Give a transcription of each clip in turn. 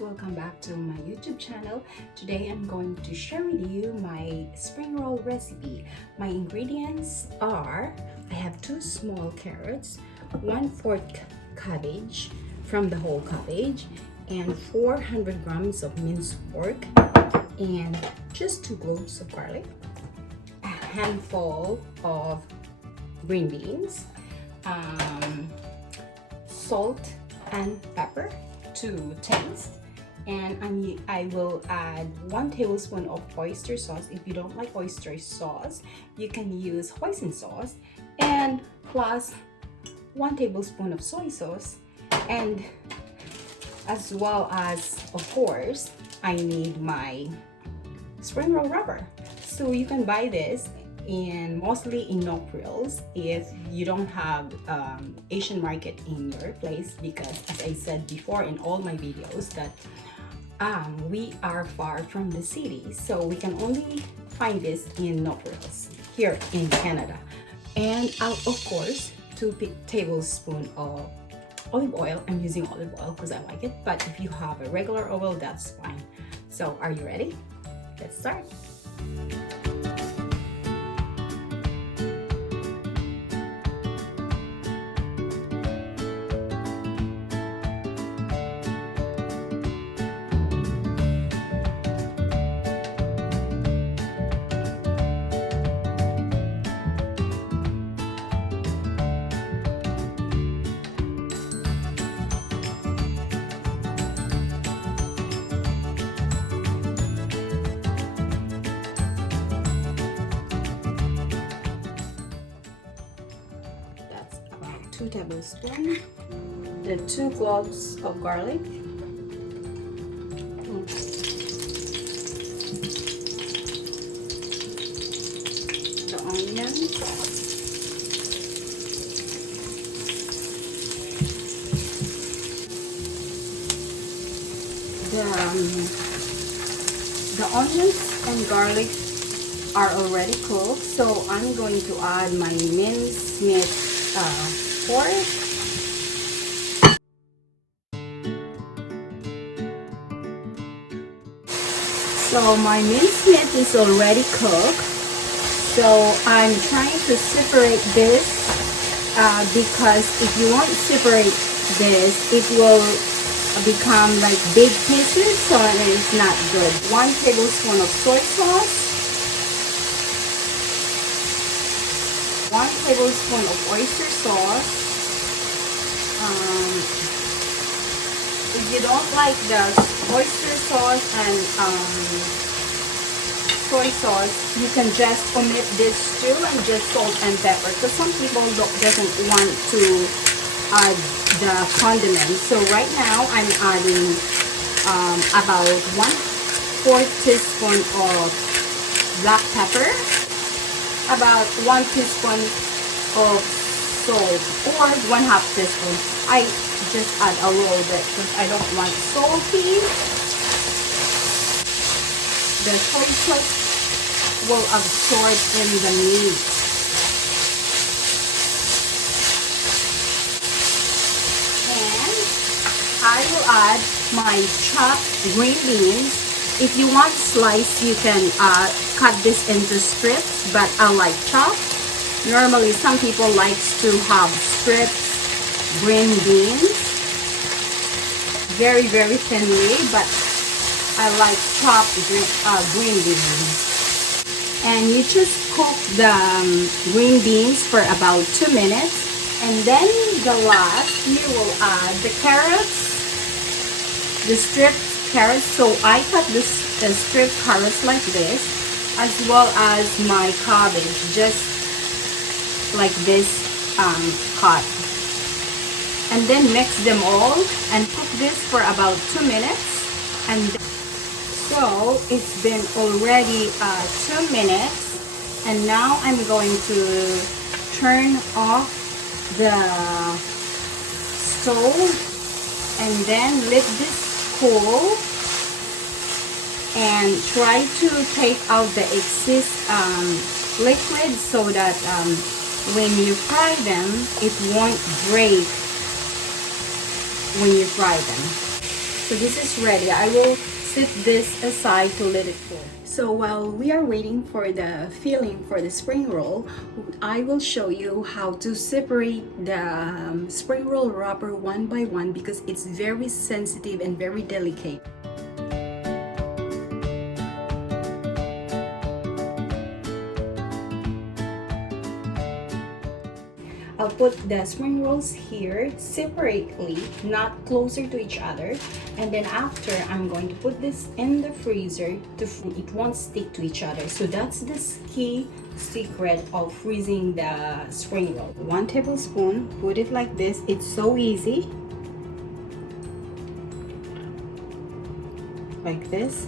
welcome back to my YouTube channel. Today I'm going to share with you my spring roll recipe. My ingredients are, I have 2 small carrots, 1/4 cabbage from the whole cabbage, and 400 grams of minced pork, and just 2 cloves of garlic, a handful of green beans, salt and pepper to taste, and I will add 1 tablespoon of oyster sauce. If you don't like oyster sauce, you can use hoisin sauce, and plus 1 tablespoon of soy sauce, and as well as, of course, I need my spring roll wrapper. So you can buy this mostly in Nopril's if you don't have Asian market in your place, because as I said before in all my videos that we are far from the city, so we can only find this in Nopril's here in Canada. And of course 2 tablespoons of olive oil. I'm using olive oil because I like it, but if you have a regular oil, that's fine. So are you ready? Let's start. That's about 2 tablespoons. The 2 cloves of garlic. The onions. The onions and garlic are already cooked, so I'm going to add my minced meat pork. So my minced meat is already cooked, so I'm trying to separate this because if you won't separate this, it will become like big pieces, so it's not good. 1 tablespoon of soy sauce, 1 tablespoon of oyster sauce. If you don't like the oyster sauce and soy sauce, you can just omit this too and just salt and pepper, because some people doesn't want to add the condiments. So right now I'm adding about 1/4 teaspoon of black pepper, about 1 teaspoon of salt, or 1/2 teaspoon. I just add a little bit because I don't want salty. The soy sauce will absorb in the meat. And I will add my chopped green beans. If you want slice, you can cut this into strips, but I like chopped. Normally some people likes to have strips green beans, very thinly, but I like chopped green beans. And you just cook the green beans for about 2 minutes, and then the last you will add the carrots, the stripped carrots. So I cut the stripped carrots like this, as well as my cabbage, just like this cut. And then mix them all and cook this for about 2 minutes. And so it's been already 2 minutes, and now I'm going to turn off the stove and then let this cool, and try to take out the excess liquid so that when you fry them, it won't break when you fry them. So this is ready. I will set this aside to let it cool. So while we are waiting for the filling for the spring roll, I will show you how to separate the spring roll wrapper one by one because it's very sensitive and very delicate. I'll put the spring rolls here separately, not closer to each other. And then after, I'm going to put this in the freezer to it won't stick to each other. So that's the key secret of freezing the spring roll. 1 tablespoon, put it like this. It's so easy. Like this.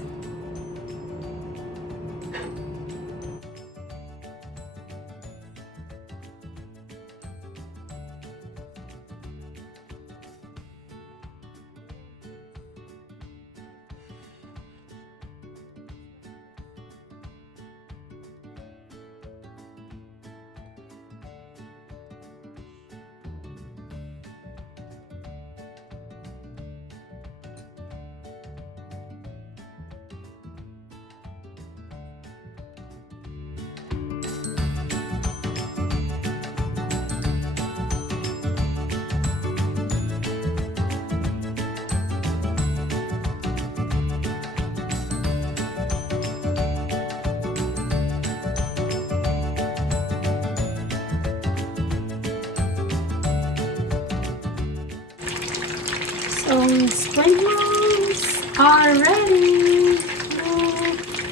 Spring rolls are ready.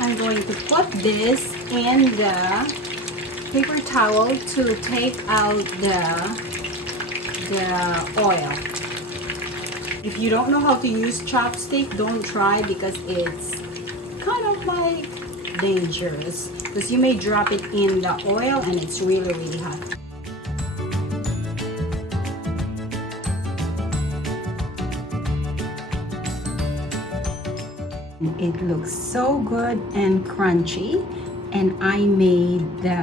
I'm going to put this in the paper towel to take out the oil. If you don't know how to use chopstick, don't try because it's kind of like dangerous because you may drop it in the oil and it's really hot. It looks so good and crunchy, and I made the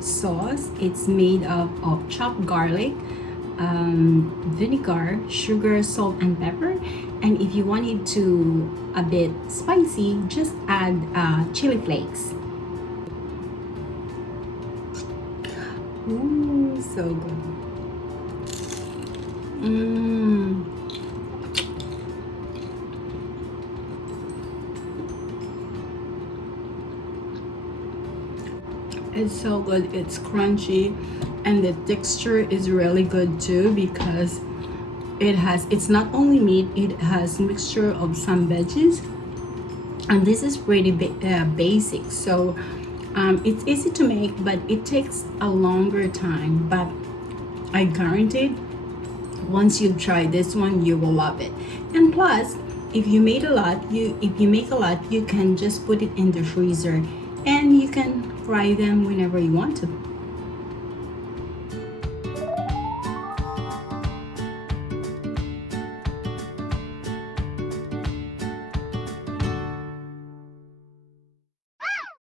sauce. It's made up of chopped garlic, vinegar, sugar, salt, and pepper. And if you want it to a bit spicy, just add chili flakes. Ooh, so good. It's so good, it's crunchy, and the texture is really good too because it's not only meat, it has mixture of some veggies, and this is pretty basic, so it's easy to make, but it takes a longer time. But I guarantee once you try this one, you will love it. And plus, if you make a lot, you can just put it in the freezer and you can fry them whenever you want to.